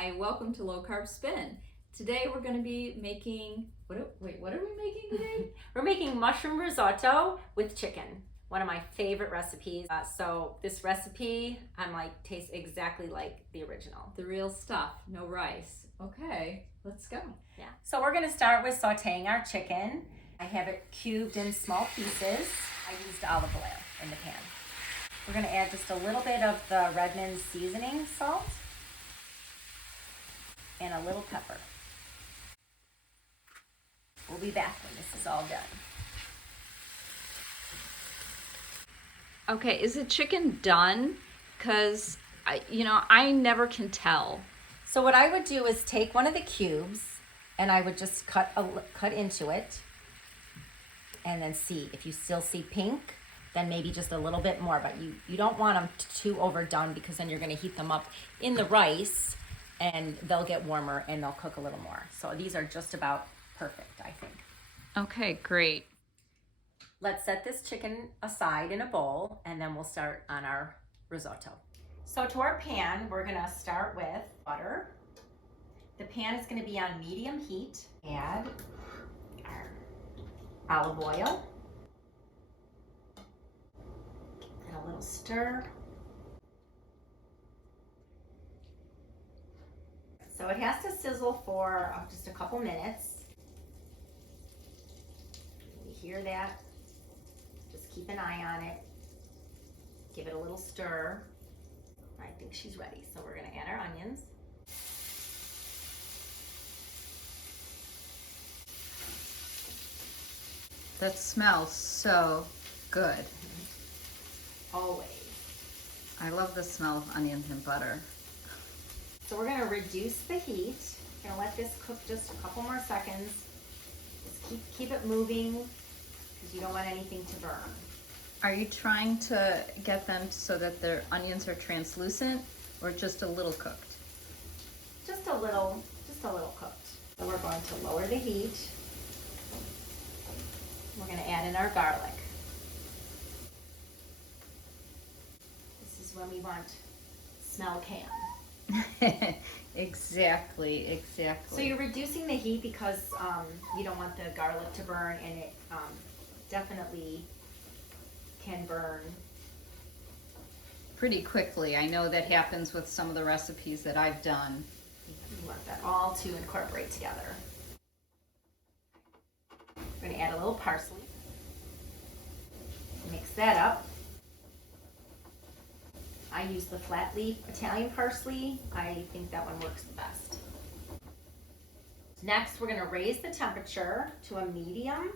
Hi, welcome to Low Carb Spin. Today we're going to be making, what are we making today? We're making mushroom risotto with chicken. One of my favorite recipes. So this recipe, I'm like, tastes exactly like the original. The real stuff, no rice. Okay, let's go. Yeah. So we're gonna start with sauteing our chicken. I have it cubed in small pieces. I used olive oil in the pan. We're gonna add just a little bit of the Redmond seasoning salt and a little pepper. We'll be back when this is all done. Okay, is the chicken done? Because, I never can tell. So what I would do is take one of the cubes and I would just cut into it and then see. If you still see pink, then maybe just a little bit more, but you don't want them too overdone because then you're gonna heat them up in the rice and they'll get warmer and they'll cook a little more. So these are just about perfect, I think. Okay, great. Let's set this chicken aside in a bowl and then we'll start on our risotto. So to our pan, we're gonna start with butter. The pan is gonna be on medium heat. Add our olive oil. And a little stir. So it has to sizzle for just a couple minutes. You hear that? Just keep an eye on it. Give it a little stir. I think she's ready. So we're gonna add our onions. That smells so good. Always. I love the smell of onions and butter. So we're gonna reduce the heat. We're gonna let this cook just a couple more seconds. Just keep it moving because you don't want anything to burn. Are you trying to get them so that their onions are translucent or just a little cooked? Just a little cooked. So we're going to lower the heat. We're gonna add in our garlic. This is when we want smell can. Exactly. So you're reducing the heat because you don't want the garlic to burn, and it definitely can burn pretty quickly. I know that happens with some of the recipes that I've done. You want that all to incorporate together. We're going to add a little parsley. Mix that up. I use the flat leaf Italian parsley. I think that one works the best. Next, we're going to raise the temperature to a medium.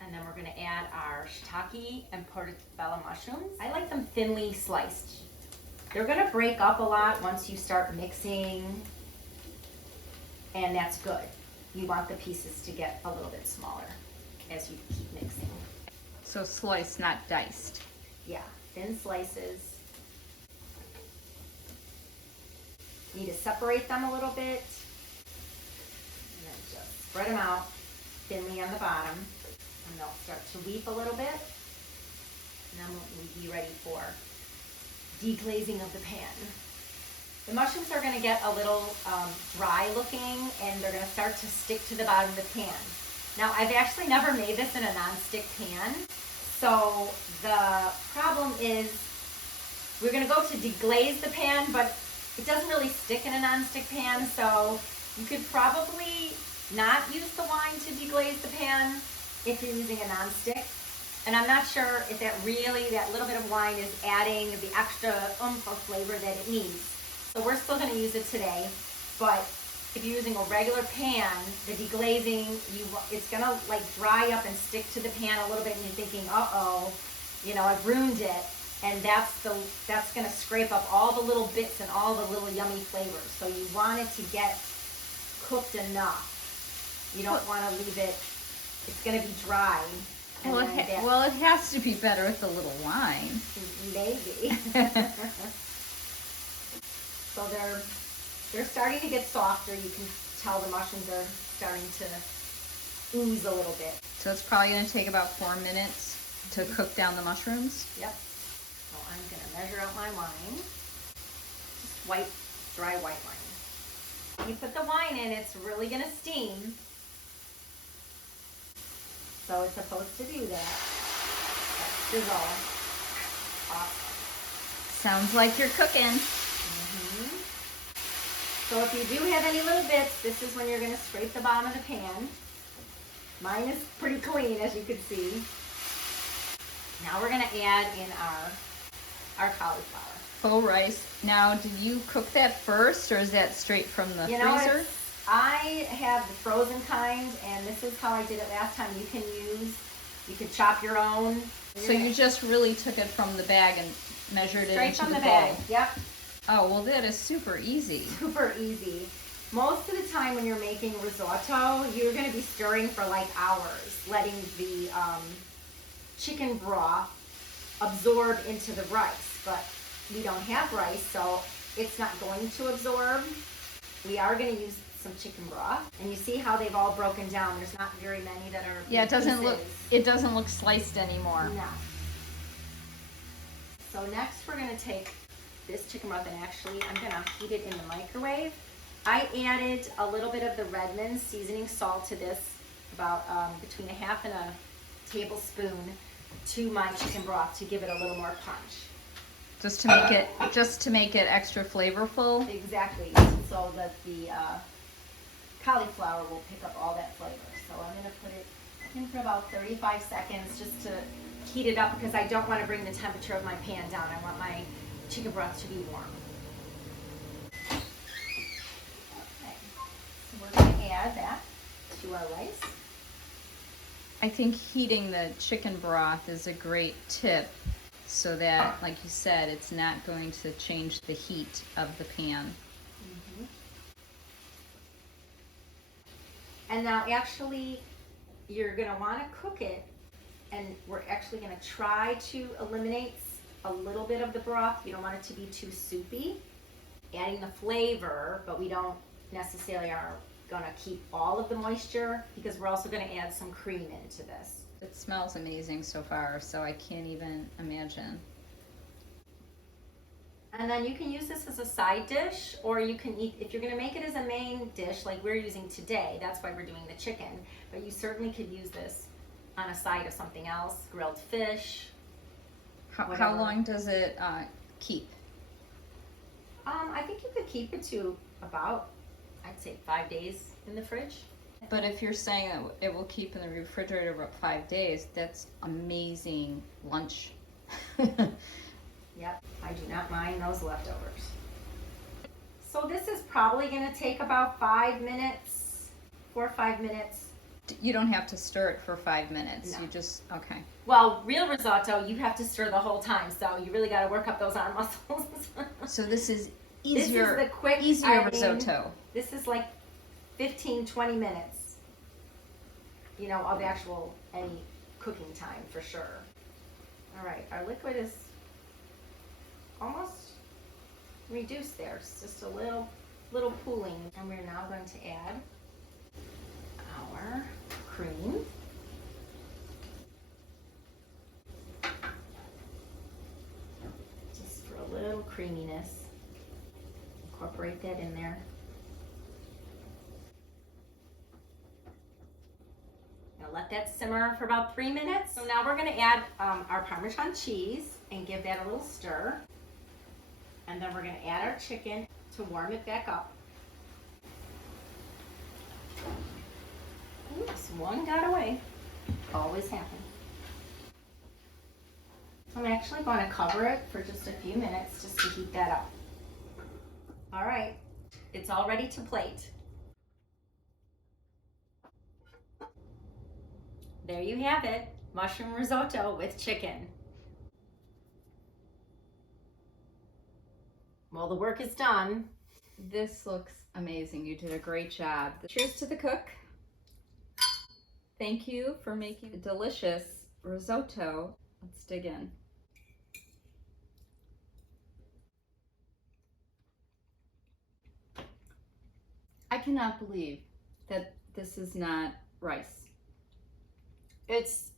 And then we're going to add our Shitaki and Portabella mushrooms. I like them thinly sliced. They're going to break up a lot once you start mixing, and that's good. You want the pieces to get a little bit smaller as you keep mixing. So sliced, not diced. Yeah, thin slices. Need to separate them a little bit, and then just spread them out thinly on the bottom, and they'll start to weep a little bit, and then we'll be ready for deglazing of the pan. The mushrooms are going to get a little dry looking, and they're going to start to stick to the bottom of the pan. Now, I've actually never made this in a non-stick pan, so the problem is we're going to go to deglaze the pan, but it doesn't really stick in a non-stick pan, so you could probably not use the wine to deglaze the pan if you're using a non-stick. And I'm not sure if that little bit of wine is adding the extra oomph of flavor that it needs. So we're still gonna use it today, but if you're using a regular pan, the deglazing, it's gonna like dry up and stick to the pan a little bit, and you're thinking, uh-oh, I've ruined it. And that's gonna scrape up all the little bits and all the little yummy flavors. So you want it to get cooked enough. You don't wanna leave it, it's gonna be dry. Well, it has to be better with a little wine. Maybe. So they're starting to get softer. You can tell the mushrooms are starting to ooze a little bit. So it's probably going to take about 4 minutes to cook down the mushrooms. Yep. So I'm going to measure out my wine. Just wipe dry white wine. When you put the wine in, it's really gonna steam. So it's supposed to do that. Sizzle. Awesome. Sounds like you're cooking. So if you do have any little bits, this is when you're going to scrape the bottom of the pan. Mine is pretty clean, as you can see. Now we're going to add in our cauliflower. Faux rice. Now, did you cook that first, or is that straight from the freezer? I have the frozen kind, and this is how I did it last time. You can chop your own. So you just really took it from the bag and measured it into the bowl. Bag. Yep. Oh, well, that is super easy. Super easy. Most of the time when you're making risotto, you're going to be stirring for like hours, letting the chicken broth absorb into the rice. But we don't have rice, so it's not going to absorb. We are going to use some chicken broth, and you see how they've all broken down. There's not very many that are it doesn't look sliced anymore. No. So next we're going to take this chicken broth, and actually I'm going to heat it in the microwave. I added a little bit of the Redmond seasoning salt to this, about between a half and a tablespoon, to my chicken broth to give it a little more punch. Just to make it extra flavorful. Exactly, so that the cauliflower will pick up all that flavor. So I'm going to put it in for about 35 seconds just to heat it up, because I don't want to bring the temperature of my pan down. I want my chicken broth to be warm. Okay, so we're going to add that to our rice. I think heating the chicken broth is a great tip, so that, like you said, it's not going to change the heat of the pan. And now actually you're going to want to cook it, and we're actually going to try to eliminate a little bit of the broth. You don't want it to be too soupy, adding the flavor, but we don't necessarily are going to keep all of the moisture, because we're also going to add some cream into this. It smells amazing so far, so I can't even imagine. And then you can use this as a side dish, or you can eat, if you're going to make it as a main dish like we're using today, that's why we're doing the chicken, but you certainly could use this on a side of something else, grilled fish. How long does it keep? I think you could keep it to about, I'd say, 5 days in the fridge. But if you're saying that it will keep in the refrigerator about 5 days, that's amazing lunch. Yep, I do not mind those leftovers. So this is probably going to take about 5 minutes, 4 or 5 minutes. You don't have to stir it for 5 minutes. No. You just, okay. Well, real risotto, you have to stir the whole time, so you really got to work up those arm muscles. So this is easier, this is the quick, risotto. This is like 15, 20 minutes, you know, of actual any cooking time for sure. All right, our liquid is almost reduced there. It's just a little pooling. And we're now going to add our cream. Just for a little creaminess. Incorporate that in there. Now let that simmer for about 3 minutes. So now we're going to add our Parmesan cheese and give that a little stir. And then we're going to add our chicken to warm it back up. Oops, one got away. Always happens. I'm actually going to cover it for just a few minutes just to heat that up. All right, it's all ready to plate. There you have it, mushroom risotto with chicken. Well, the work is done. This looks amazing. You did a great job. Cheers to the cook. Thank you for making a delicious risotto. Let's dig in. I cannot believe that this is not rice. It's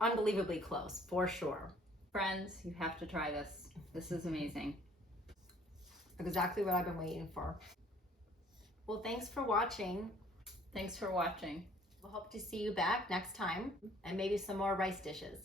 unbelievably close, for sure. Friends, you have to try this. This is amazing. Exactly what I've been waiting for. Well, thanks for watching. Thanks for watching. We'll hope to see you back next time and maybe some more rice dishes.